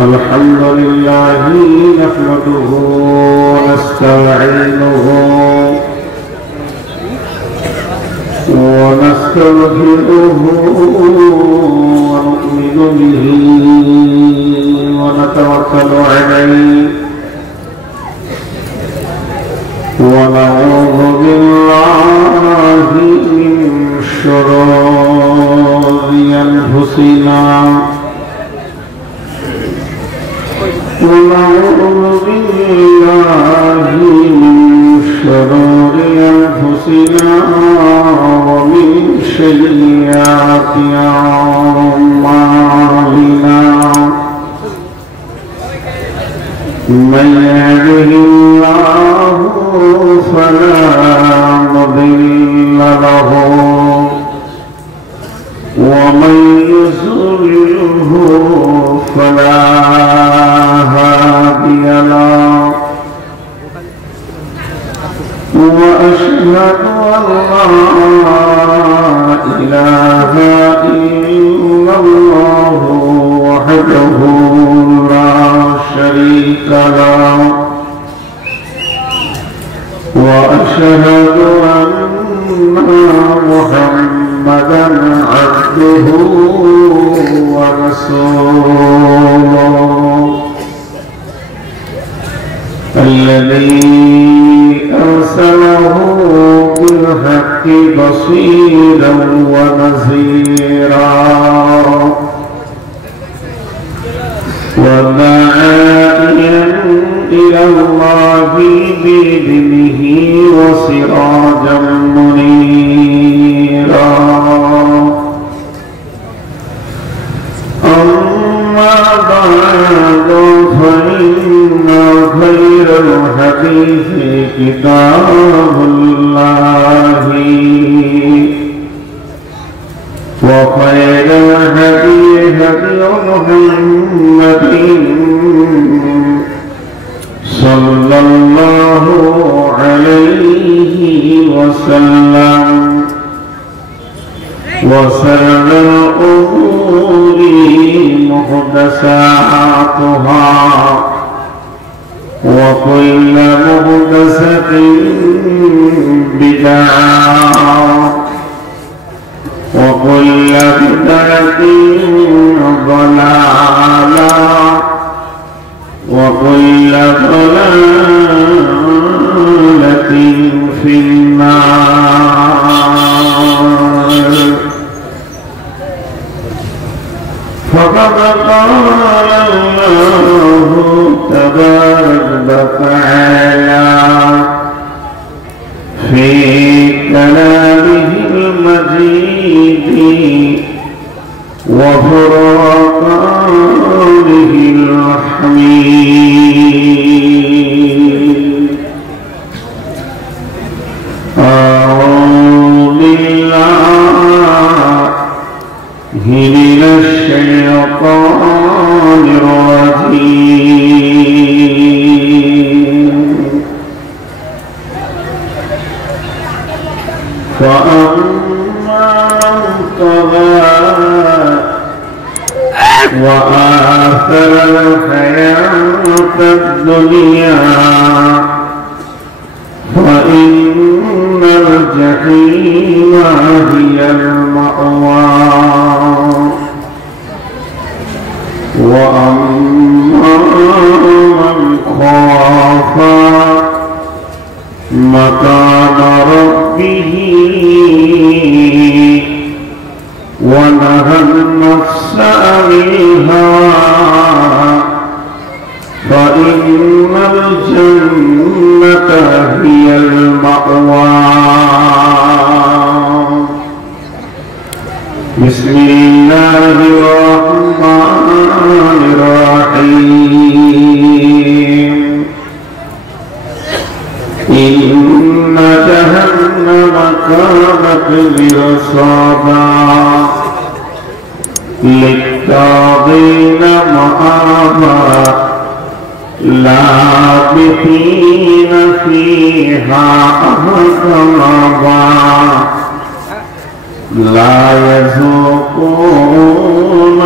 الحمد لله نحمده ونستعينه ونستغفره ونؤمن به ونتوكل عليه ونعوذ بالله من شرور أنفسنا ونعوذ بالله من شرور أنفسنا ومن سيئات أعمالنا من يهده الله فلا مضل له ومن يضلله فلا هادي له وأشهد أن لا إله إلا الله وحده لا شريك له وأشهد أن محمدا عبده ورسوله الذي أرسله بالحق بصيرا ونذيرا وداعيا إلى الله بإذنه وسراجا منيرا أما بعد فإن خير الحديث كتاب الله وخير الهدي هدي محمد صلى الله عليه وسلم وشر الأمور محدثاتها وكل محدثة بدعة وكل بدعة ضلالة وكل ضلالة في النار فقد قال الله تبارك وتعالى في كلامه المجيد وفرقانه الحميد أعوذ بالله من الشيطان الرجيم فأما من طغى وآثر الحياة الدنيا فإن الجحيم هي المأوى وأما من خاف مقام ربه ونهى النفس عن الهوى فإن الجنة هي المأوى. بسم الله الرحمن مرصادا للطاغين مآبا لابثين فيها أحقابا لا يذوقون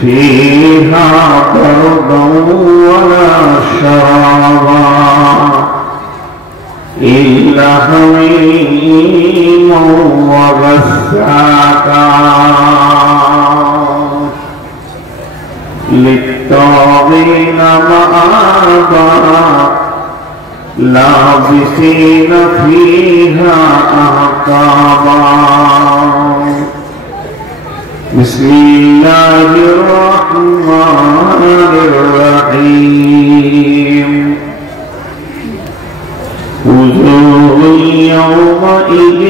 فيها بردا ولا شرابا إلا حميما وغساقا للطاغين مآبا لابثين فيها أحقابا بسم الله الرحمن الرحيم وجوه يومئذ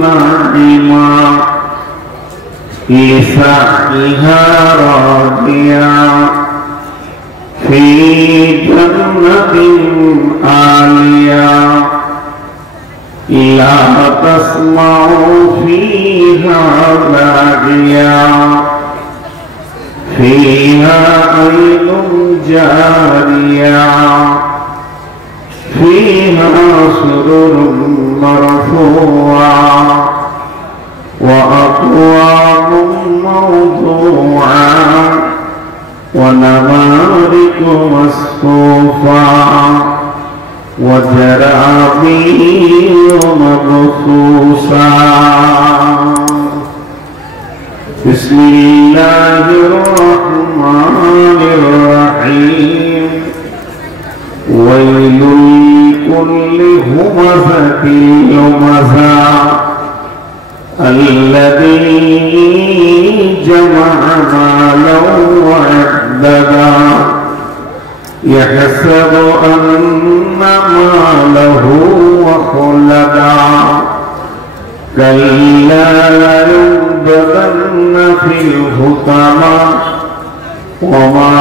ناعمة لسعيها راضية في جنة عالية لا تسمع فيها لاغيا فيها عين جارية فيها سرر مرفوعة وأكواب موضوعة ونمارق مصفوفة وزرابي مبثوثة بسم الله الرحمن الرحيم ويل لكل همزة لمزة الذي جمع مالا وعددا يحسب أن ماله وخلدا كلا لينبذن في الحطمة وما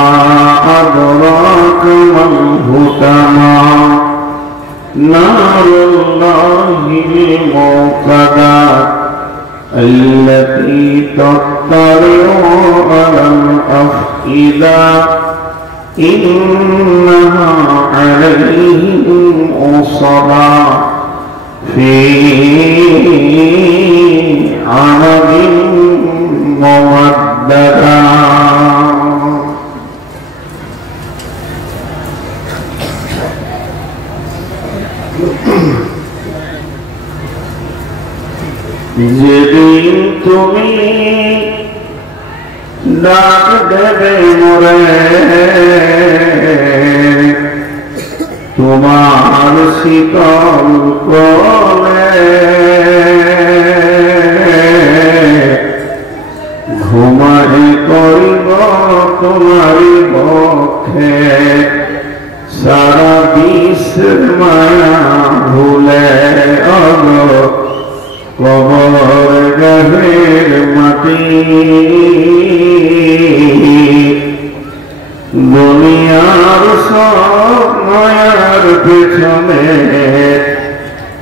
أدراك ما الحطمة نار الله الموقدة التي تطلع على الأفئدة إنها عليهم مؤصدة في عمد ممددة যেদিন তুমি ডাক দেবে মোরে তোমার শীতল কোলে ঘুমাই করিব তোমারি পক্ষে সারা বিশ্বের মায়া ভুলে অগ কবর গভীর মাটি দুনিয়ার সব মায়ার পেছনে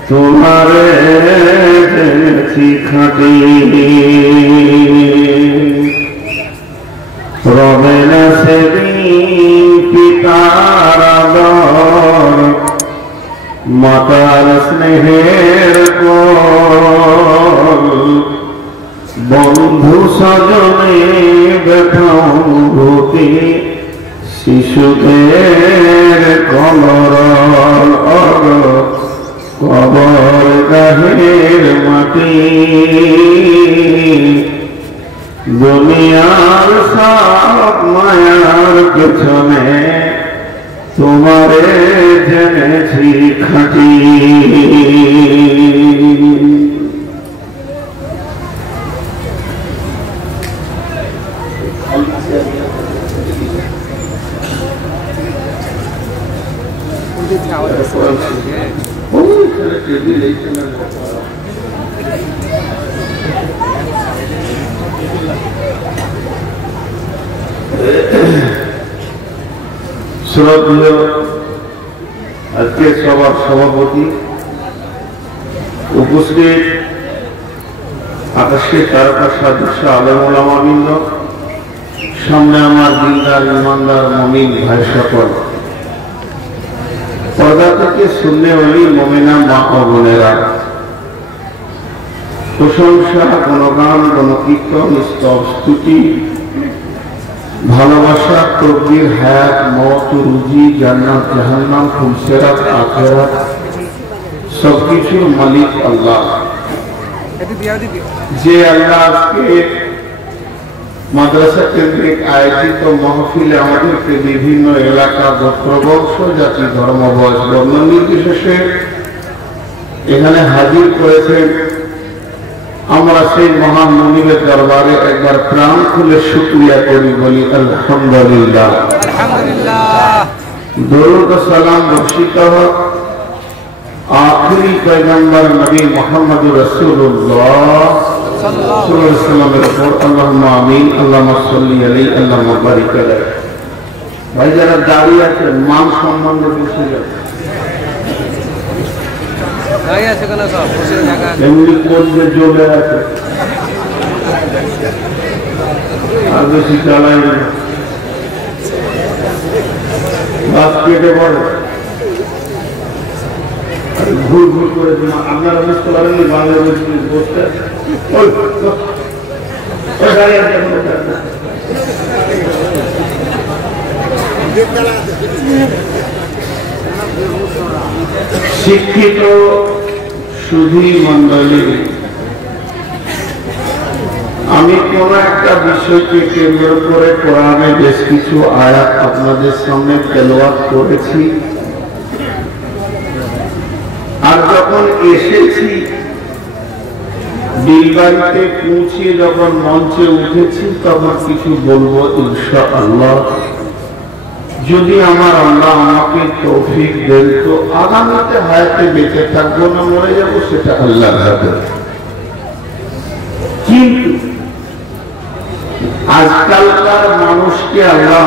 তোমারে জেনেছি খাঁটি রবে না সেদিন পিতার আদর মাতার স্নেহের কল বন্ধু স্বজনে ব্যথানুভূতি শিশুদের কলরল কবর গাহের মাটি দুনিয়ার সব মায়ার পেছনে তোমারে জেনেছি খাঁটি শ্রদ্ধেয় আজকের সভার সভাপতি উপস্থিত আকাশে তারকা সদৃশ্য আলেম ওলামাবৃন্দ, সামনে আমার দিনদার ইমানদার মুমিন ভাই সকল, পর্দা থেকে শূন্য ওলি মুমিনা মা ও বোনেরা, প্রশংসা, গুণগান, গণকীর্তন, স্তব, স্তুতি, ভালোবাসা, তকবীর, হায়াত, মওত, রুজি, জান্নাত, জাহান্নাম, ফুলসেরাত, আখিরাত সবকিছুর মালিক আল্লাহ। যে আল্লাহ আজকে মাদ্রাসা কেন্দ্রিক আয়োজিত মাহফিলে আমাদেরকে বিভিন্ন এলাকা, গোত্রবংশ, জাতি, ধর্ম, বয়স, বর্ণ নির্বিশেষে এখানে হাজির করেছেন, আমরা সেই মহান মুনিবের দরবারে একবার প্রাণ খুলে শুকরিয়া করি, বলি আলহামদুলিল্লাহ। দরুদ ও সালাম বর্ষিত হোক আখিরি পয়গম্বর নবী মুহাম্মদ রাসূলুল্লাহ সাল্লাল্লাহু আলাইহি ওয়াসাল্লামের উপর। আল্লাহুম্মা আমিন। আল্লাহুম্মা সাল্লি আলাইহি, আল্লাহুম্মা বারিক আলাইহি। ভাই যারা দাঁড়িয়ে আছে মান সম্মান বসে যাবে, এমনি করলে জমে আছে, আর বেশি চালাই না, বাস কেটে পড়ে ভুল ভুল করে। আপনারা বুঝতে পারেননি বাংলাদেশ বসতে শিক্ষিত সুধী মন্ডলী, আমি কোন একটা বিষয়কে কেন্দ্র করে কোরআনে বেশ কিছু আয়াত আপনাদের সামনে তেলাওয়াত করেছি, আর যখন এসেছি বিলবাড়িতে পৌঁছে যখন মঞ্চে উঠেছি তখন কিছু বলবো ইনশাআল্লাহ। যদি আমার আল্লাহ আমাকে তৌফিক দেন তো আগামীতে হায়াতে বেঁচে থাকবো না মরে যাবো, সেটা আল্লাহর হাতে। কিন্তু আজকালকার মানুষকে আল্লাহ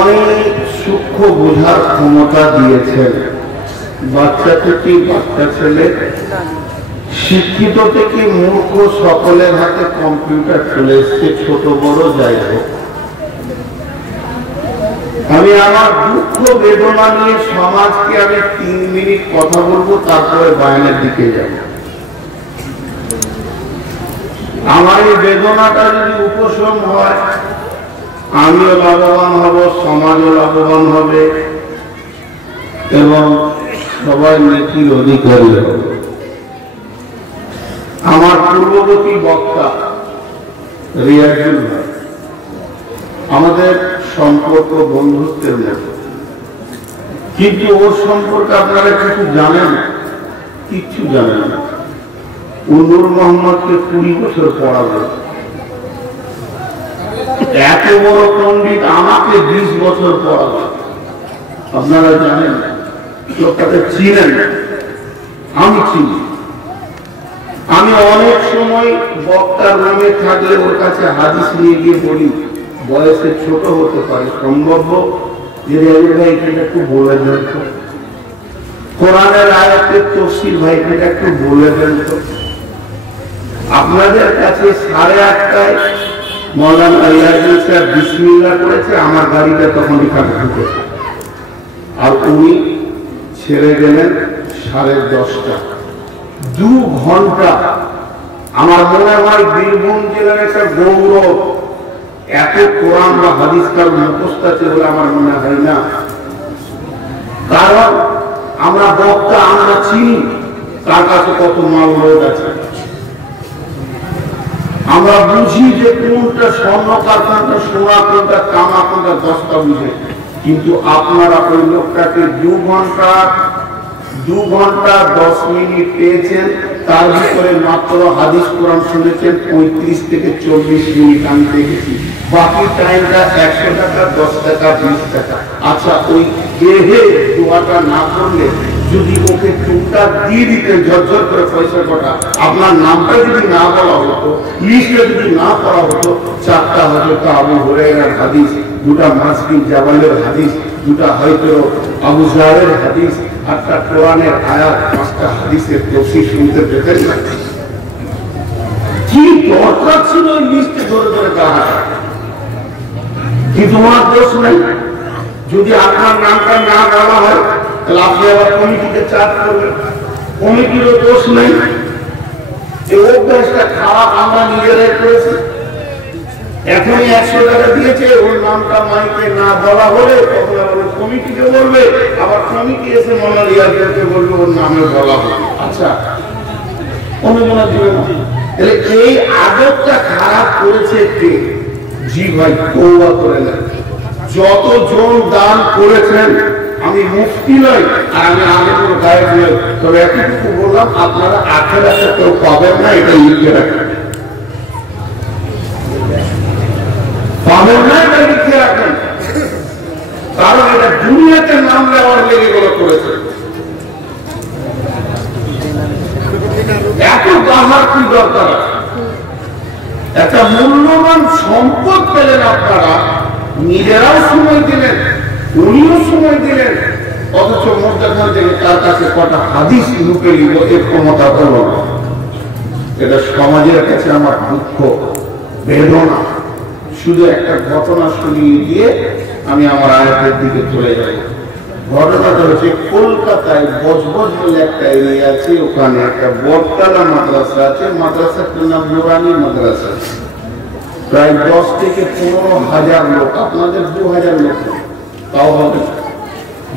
অনেক সূক্ষ্ম বোঝার ক্ষমতা দিয়েছেন। বাচ্চা থেকে বাচ্চা ছেলে, শিক্ষিত থেকে মূর্খ, সকলের হাতে কম্পিউটার চলে এসছে, ছোট বড় যাই হোক। আমি আমার দুঃখ বেদনা নিয়ে সমাজকে আমি 3 মিনিট কথা বলবো, তারপরে বায়ানের দিকে যাব। আমার এই বেদনাটা যদি উপশম হয়, আমিও লাভবান হব, সমাজও লাভবান হবে এবং সবাই নেকির অধিকারী হবে। আমার পূর্ববর্তী বক্তা রিয়াজুল ভাই, আমাদের সম্পর্ক বন্ধুত্বের মতো, কিন্তু ওর সম্পর্কে আপনারা কিছু জানেন? কিচ্ছু জানেন না। নূর মোহাম্মদকে 20 বছর পড়াবে, এত বড় পণ্ডিত আমাকে 20 বছর পড়াবে। আপনারা জানেন লোকটাকে চিনেন? আমি চিনি। আমি অনেক সময় বক্তার রুমে থাকলে ওর কাছে হাদিস নিয়ে গিয়ে বলি, বয়সে ছোট হতে পারে, সম্ভব যে ভাই এটা একটু বলে দেন তো, কোরআনের আয়াতের তফসির ভাই এটা একটু বলে দেন তো। আপনাদের কাছে 8:30টায় মৌলানা আলিয়াজুল স্যার বিসমিল্লাহ করেছে, আমার গাড়িটা তখন এখানে ঢুকেছে, আর উনি ছেড়ে গেলেন 10:30টা। 2 ঘন্টা। আমার মনে হয় বীরভূম জেলার একটা গৌরব, এত কোরআন বা হাদিস কাল মুখস্থ আছে বলে আমার মনে হয় না। কারণ আমরা বক্তা, আমরা চিনি তার কাছে কত মাল রোগ আছে, আমরা বুঝি যে কোনটা স্বর্ণকার, কোনটা সোনা, কোনটা তামা, কোনটা দস্তা বুঝে। কিন্তু আপনারা ওই লোকটাকে 2 ঘন্টা 10 মিনিট পেয়েছেন, তার ভিতরে মাত্র হাদিস কোরআন শুনেছেন 35 থেকে 40 মিনিট আমি দেখেছি। বাকি টাইমটা 100 টাকা, 10 টাকা, 20 টাকা। আচ্ছা, ওই দেহে দোয়াটা না করলে যদি ওকে টুকটা দিয়ে দিতে ঝরঝর করে পয়সা কটা, আপনার নামটা যদি না বলা হতো, লিস্টে যদি না পড়া হতো, 4টা হযরত আবু হুরায়রার হাদিস, 2টা মাসকিন জাবালের হাদিস, 2টা হয়তো আবু যারের হাদিস, 8টা কোরআনের আয়াত, 5টা হাদিসের তফসির শুনতে পেতেন না। দরকার ছিল ওই লিস্টে ধরে ধরে দেখা, কিন্তু তোমার দোষ নেই। যদি আপনার নামটা না বলা হয় তাহলে আপনি আবার কমিটিকে চাপ করবেন, কমিটিরও দোষ নেই। এই অভ্যাসটা খারাপ আমরা নিজেরাই করেছি। এখনই 100 টাকা দিয়েছে, ওর নামটা মাইকে না বলা হলে তখন আবার কমিটিকে বলবে, আবার কমিটি এসে মনালিয়াকে বলবে ওর নামে বলা হবে। আচ্ছা, অনুমোদন দিবে না। তাহলে এই আদতটা খারাপ করেছে কে? জি ভাই, তওবা করে নেন। যতজন দান করেছেন, আমি মুফতি নই আর আমি আগে কোনো গায়ক নই, তবে এতটুকু বললাম আপনারা আখেরাতে কেউ পাবেন না, এটা লিখে রাখেন। পাবেন না, এটা লিখে রাখেন, কারণ এটা দুনিয়াতে নাম নেওয়ার লেগে গুলো করেছে। এত বাহার কি দরকার? একটা মূল্যবান সম্পদ পেলেন আপনারা, নিজেরাও সময় দিলেন, উনিও সময় দিলেন, অথচ মধ্যখান থেকে তার কাছে কটা হাদিস লুকে নিল, এর ক্ষমতা হল না। এটা সমাজের কাছে আমার দুঃখ, বেদনা। শুধু একটা ঘটনা শুনিয়ে দিয়ে আমি আমার আয়াতের দিকে চলে যাই। ঘটনাটা হচ্ছে কলকাতায় বজবজ বলে একটা এরিয়া আছে, ওখানে একটা বটতলা মাদ্রাসা আছে, মাদ্রাসাটার নাম নুরানি মাদ্রাসা। প্রায় 10 থেকে 15,000 লোক, আপনাদের 2,000 লোক তাও হবে।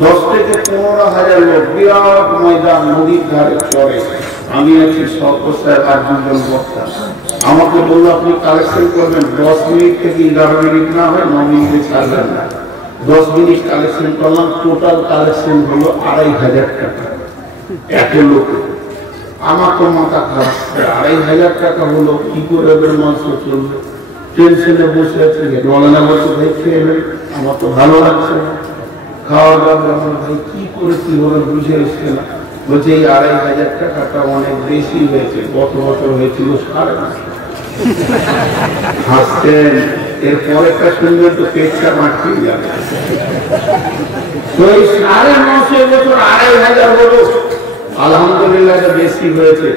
10 থেকে 15,000 লোক, বিরাট ময়দান, নদীর ধারে চড়ে। আমি আছি সরকার সাহেব আর 2 জন বক্তা। আমাকে বললো আপনি কালেকশন করবেন, 10 মিনিট থেকে 11 মিনিট না হয় 9 মিনিটে ছাড়বেন না। 10 মিনিট কালেকশন করলাম, টোটাল কালেকশন হলো 2,500 টাকা। এত লোক, আমার তো মাথা খারাপ। 2,500 টাকা হলো, কি করে এবার মাংস চলবে? টেনশনে বসে আছে। মৌলানা বলছে ভাই খেয়ে নেন, আমার তো ভালো লাগছে না, খাওয়া দাওয়া। আমার ভাই কি করে কি হবে বুঝে এসছে না। বলছে এই 2,500 টাকাটা অনেক বেশি হয়েছে, গত বছর হয়েছিল 9.5। হাসছেন, এরপরেরটা শুনলে তো পেটটা মাঠে যাবে। তো এই 9.5 বছর 2,500 হলো, আলহামদুলিল্লাহ বেশি হয়েছে।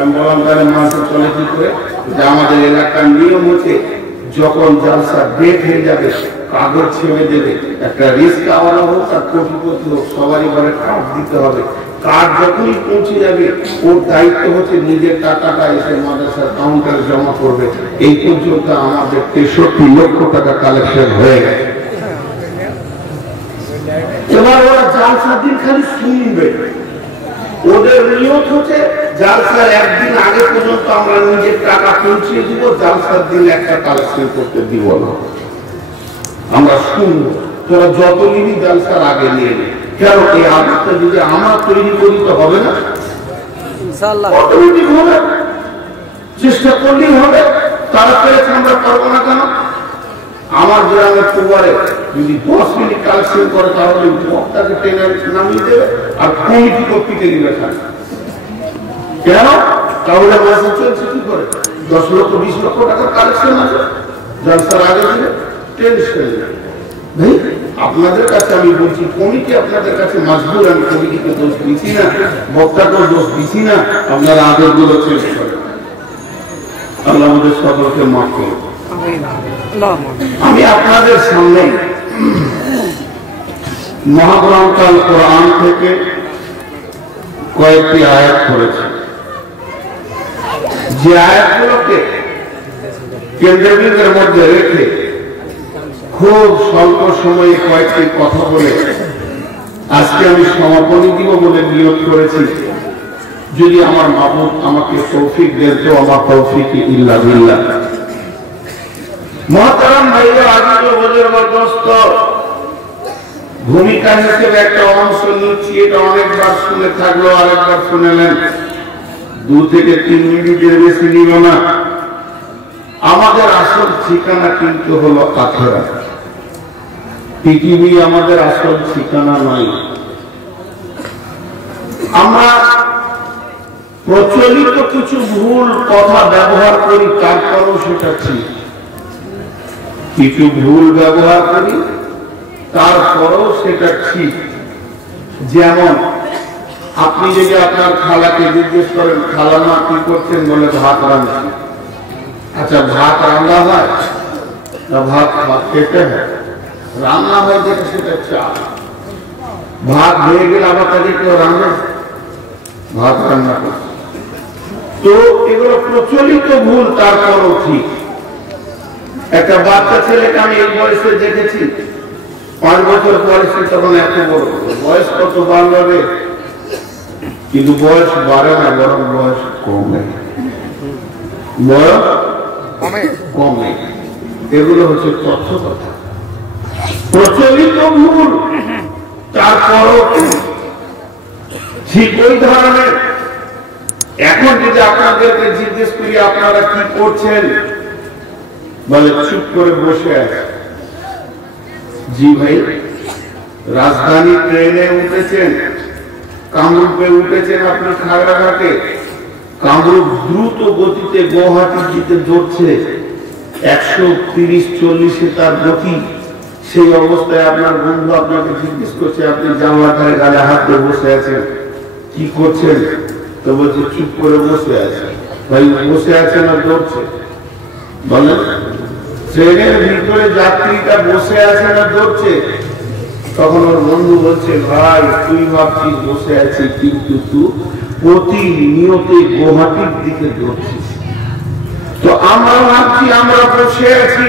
আমি বললাম তাহলে মাংস চলে কি করে? যে আমাদের এলাকার নিয়ম হচ্ছে, যখন জালসা ডেট হয়ে যাবে কাগজ ছেড়ে দেবে, একটা রিস্ক আওয়ালা হোক আর কোটিপতি হোক, সবারই ঘরে কার্ড দিতে হবে। কার্ড যখনই পৌঁছে যাবে, ওর দায়িত্ব হচ্ছে নিজের টাকাটা এসে মাদ্রাসার কাউন্টারে জমা করবে। এই পর্যন্ত আমাদের 63 লক্ষ টাকা কালেকশন হয়ে গেছে। এবার ওরা জালসার দিন খালি শুনবে, ওদের নিয়ত হচ্ছে জালসার একদিন আগে পর্যন্ত আমরা নিজের টাকা পৌঁছে দিব, জালসার দিন একটা কালেকশন করতে দিব না, আমরা শুনবো। তোরা যত নিবি জালসার আগে নিয়ে নে। কেন? এই আদতটা যদি আমরা তৈরি করি তো হবে না, অটোমেটিক হবে। চেষ্টা করলেই হবে। তারা পেরেছে, আমরা পারবো না কেন? আমার গ্রামের পরিবারে যদি 10 মিনিট কালেকশন করে তাহলে বক্তাকে টেনে নামিয়ে দেবে আর কমিটি কপিতে দিবে। কেন? তাহলে মাসে চলছে কি করে? 10 লক্ষ 20 লক্ষ টাকার কালেকশন আছে, জলসার আগে দিলে টেনশন নেই। ভাই আপনাদের কাছে আমি বলছি, কমিটি আপনাদের কাছে মজবুর। আমি কমিটিকে দোষ দিচ্ছি না, বক্তাকেও দোষ দিচ্ছি না। আপনারা আদরগুলো চেঞ্জ করেন। আল্লাহ আমাদের সকলকে মাফ করুন। আমি আপনাদের সামনে মহাগ্রন্থ আল কোরআন থেকে কয়েকটি আয়াত করেছি, যে আয়াতগুলোকে কেন্দ্রবিন্দুর মধ্যে রেখে খুব স্বল্প সময়ে কয়েকটি কথা বলে আজকে আমি সমাপনী দিব বলে নিয়োগ করেছি। যদি আমার মাবুদ আমাকে তৌফিক দেন তো আমার তৌফিক ইল্লা বিল্লাহ। মহতারাম ভাইরা, আজিজ ও বুজুর্গদোস্ত, ভূমিকা হিসেবে একটা অংশ নিচ্ছি। এটা অনেকবার শুনে থাকলো, আরেকবার শুনেলেন, 2 থেকে 3 মিনিটের বেশি নিল না। আমাদের আসল ঠিকানা কিন্তু হলো আখিরাত। পৃথিবী আমাদের আসল ঠিকানা নয়। আমরা প্রচলিত কিছু ভুল কথা ব্যবহার করি, তারপরও সেটা ঠিক। কিছু ভুল ব্যবহার করি, তারপরও সেটা ঠিক। যেমন আপনি যদি আপনার খালাকে জিজ্ঞেস করেন, খালামা কি করছেন? বলে ভাত রাঁধছি। अच्छा भात रांधा है ना, भात खेते हैं রান্না হয় যেটা সেটা চাল, ভাত হয়ে গেলে আবার তাদের কেউ রান্না ভাত রান্না করে। তো এগুলো প্রচলিত ভুল, তারপরও ঠিক। একটা বাচ্চা ছেলেকে আমি এই বয়সে দেখেছি, 5 বছর বয়সে, তখন এত বড় বয়স কত বাড়বে, কিন্তু বয়স বাড়ে না, বরং বয়স কমে, বয়স কমে। এগুলো হচ্ছে তথ্য কথা, প্রচলিত ভুল, তারপরও ঠিক ওই ধরনের। এখন যদি আপনাদেরকে জিজ্ঞেস করি আপনারা কি করছেন, বলে চুপ করে বসে আছে। জি ভাই, রাজধানী ট্রেনে উঠেছেন, কামরূপে উঠেছেন, আপনি খাগড়াঘাটে, কামরূপ দ্রুত গতিতে গুয়াহাটির দিকে ধরছে, 130-140-এ তার গতি। সেই অবস্থায় আপনার বন্ধু আপনাকে জিজ্ঞেস করছে, আপনি জানলার ধারে গালে হাত দিয়ে বসে আছেন, কি করছেন? তো বলছে চুপ করে বসে আছে। ভাই বসে আছে না দৌড়ছে? বলেন, ট্রেনের ভিতরে যাত্রীটা বসে আছে না দৌড়ছে? তখন ওর বন্ধু বলছে, ভাই তুই ভাবছিস বসে আছি, কিন্তু তুই প্রতিনিয়ত গুয়াহাটির দিকে দৌড়ছিস। তো আমরা ভাবছি আমরা বসে আছি,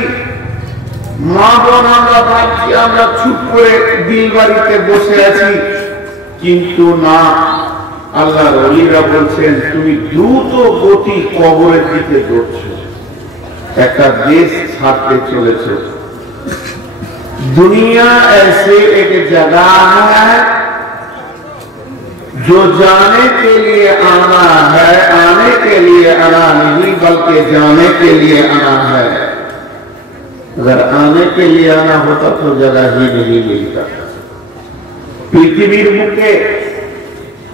মা বোন আমরা ভাবছি আমরা চুপ করে দিল বাড়িতে বসে আছি, কিন্তু না, আল্লাহর ওলিরা বলছেন তুমি দ্রুত গতি কবরের দিকে দৌড়ছো, একটা দেশ ছাড়তে চলেছ। दुनिया ऐसे एक जगह है जो जाने के लिए आना है, आने के लिए आना नहीं बल्कि जाने के लिए आना है। अगर आने के लिए आना होता तो जगह ही नहीं मिलता। পৃথিবীর বুকে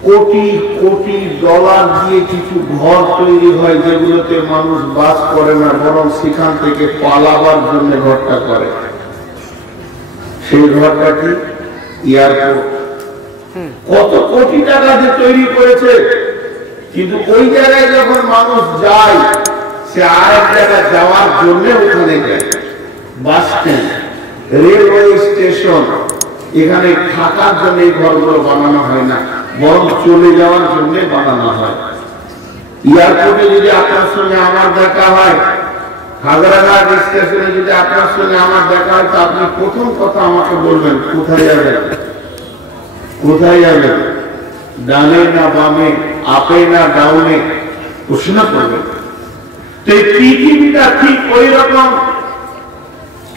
কোটি কোটি ডলার দিয়ে কিছু ঘর তৈরি হয়, যেগুলোতে মানুষ বাস করে না, বরং সেখান থেকে পালাবার জন্য ঘরটা করে। সেই ঘরটা কি? এয়ারপোর্ট। কত কোটি টাকা দিয়ে তৈরি করেছে, কিন্তু ওই জায়গায় যখন মানুষ যায়, সে আরেক জায়গায় যাওয়ার জন্য ওখানে যায়। বাস স্ট্যান্ড, রেলওয়ে স্টেশন, এখানে থাকার জন্য এই ঘরগুলো বানানো হয় না, বরং চলে যাওয়ার জন্য বানানো হয়। এয়ারপোর্টে যদি আপনার সঙ্গে আমার দেখা হয়, খাগড়াঘাট স্টেশনে যদি আপনার সঙ্গে আমার দেখা হয়, তো আপনি প্রথম কথা আমাকে বলবেন কোথায় যাবেন, কোথায় যাবেন, ডানে না বামে, আপে না ডাউনে, প্রশ্ন করবেন। তো এই পৃথিবীটা ঠিক ওই রকম।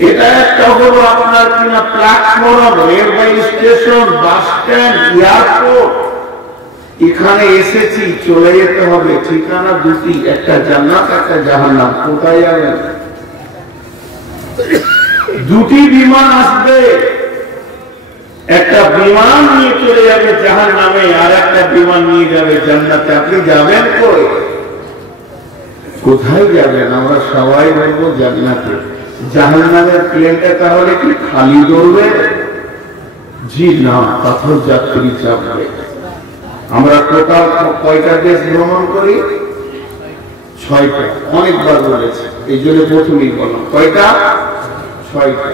এটা একটা হলো আপনার কিনা platform, railway station, bus stand, airport. এখানে এসেছি, চলে যেতে হবে। ঠিকানা দুটি, একটা জান্নাত একটা জাহান্নাম। কোথায় যাবেন? দুটি বিমান আসবে, একটা বিমান নিয়ে চলে যাবে জাহান্নামে, আর একটা বিমান নিয়ে যাবে জান্নাতে। আপনি যাবেন কই? কোথায় যাবেন? আমরা সবাই বলবো জান্নাতে। জাহান্নামের প্লেনটা তাহলে কি খালি দৌড়বে? জি না, পাথর যাত্রী চাপবে। আমরা টোটাল কয়টা দেশ ভ্রমণ করি? 6টা। অনেকবার বলেছি, এই জন্য প্রথমেই বললাম কয়টা? 6টা।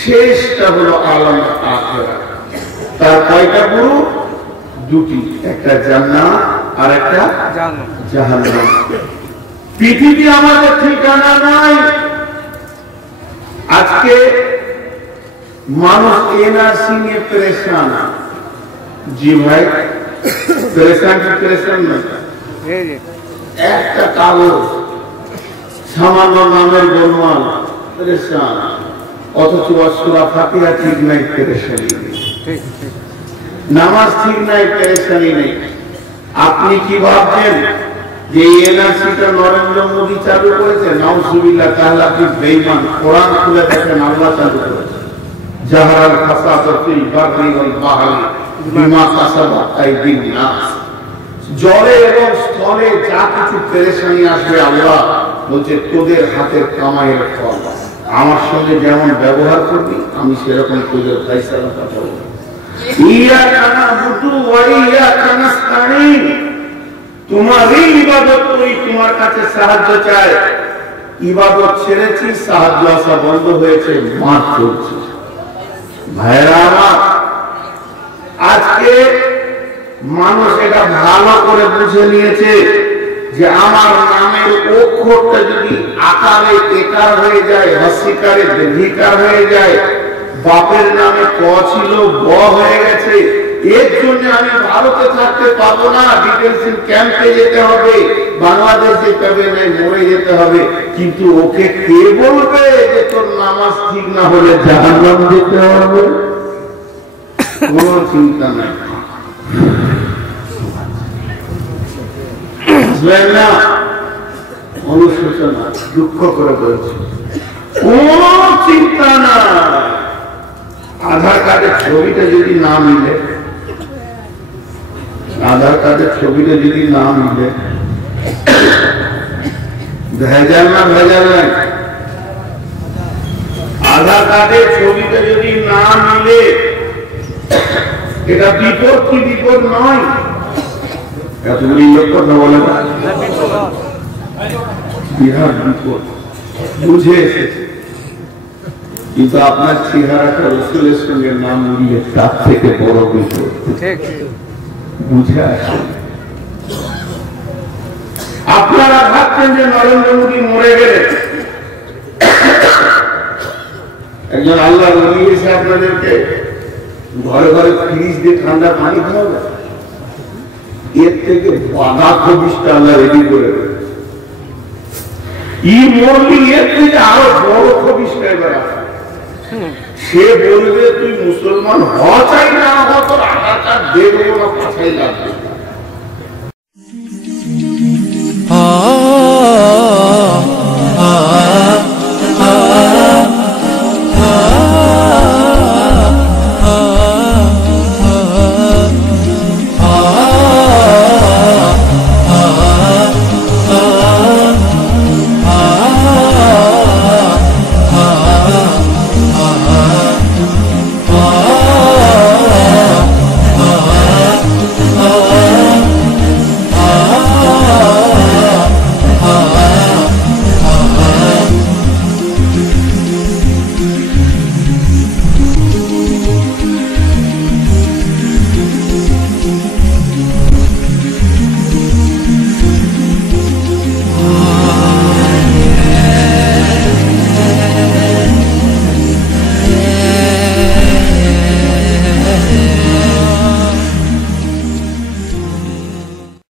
শেষটা হলো আলাম আখিরাত। তার কয়টা গুরু? দুটি, একটা জান্নাত আর একটা জাহান্নাম। পৃথিবী আমাদের ঠিকানা নাই। আজকে মানুষ এনআরসি নিয়ে পরেশান। জি ভাই, পরেশান কি পরেশান না? একটা কাগজ, সামান্য নামের গোলমাল, পরেশান। অথচ সূরা ফাতিহা ঠিক নাই, পরেশানি নেই। নামাজ ঠিক নাই, পরেশানি নেই। আপনি কি ভাবছেন যে এনআরসিটা নরেন্দ্র মোদী চালু করেছে? নাউজুবিল্লাহ, তাহলে আপনি বেঈমান। কোরআন খুলে দেখেন, আল্লাহ চালু করেছে। জাহারাল ফাসাদু ফিল বাররি ওয়াল বাহরি বিমা কাসাবাত আইদিন নাস। জলে এবং স্থলে যা কিছু পেরেশানি আসবে, আল্লাহ বলছে তোদের হাতের কামাইয়ের ফল। আমার সঙ্গে যেমন ব্যবহার করবি, আমি সেরকম তোদের ফয়সালাটা করব। ইয়াকা নাবুদু ওয়া ইয়াকা নাস্তাঈন। তোমারই ইবাদত করি, তোমার কাছে সাহায্য চাই। ইবাদত ছেড়েছি, সাহায্য আসা বন্ধ হয়েছে, মাঠ চলছে। ভাইরা আমার, আজকে মানুষ এটা ভালো করে বুঝে নিয়েছে যে আমার নামের অক্ষরটা যদি আকারে একার হয়ে যায়, হস্যিকারে দীর্ঘিকার হয়ে যায়, বাপের নামে ক ছিল ব হয়ে গেছে, এর জন্য আমি ভারতে থাকতে পারবো না, ডিটেনশন ক্যাম্পে যেতে হবে, বাংলাদেশ যেতে হবে, নাই মরে যেতে হবে। কিন্তু ওকে কে বলবে যে তোর নামাজ ঠিক না হলে জাহান্নাম যেতে হবে? কোন চিন্তা নাই, বুঝলেন না? অনুশোচনা, দুঃখ করে বলছি, কোন চিন্তা না। আধার কার্ডের ছবিটা যদি না মিলে, আধার কার্ডের ছবিটা যদি না মিলে, ভেজাল না ভেজাল নাই? আধার কার্ডের ছবিটা যদি না মিলে, এটা বিপদ কি বিপদ নয়? এতগুলি লোক কথা বলে না, বিরাট বিপদ, বুঝে এসেছে। কিন্তু আপনার চেহারাটা রসুলের সঙ্গে না মিলিয়ে তার থেকে বড় বিপদ বুঝে আসে। আপনারা ভাবছেন যে নরেন্দ্র মোদী মরে গেলে একজন আল্লাহ নবী এসে আপনাদেরকে ঘরে ঘরে ফ্রিজ দিয়ে ঠান্ডা পানি খাওয়াবে? এর থেকে বাধা খবিসটা আল্লাহ রেডি করে দেবে। ই মরলি এর থেকে আরো বড় খবিসটা এবার আসে। সে বলবে তুই মুসলমান হ চাই না, তোর আধার কার্ড দেবো না, পাছাই লাগবে।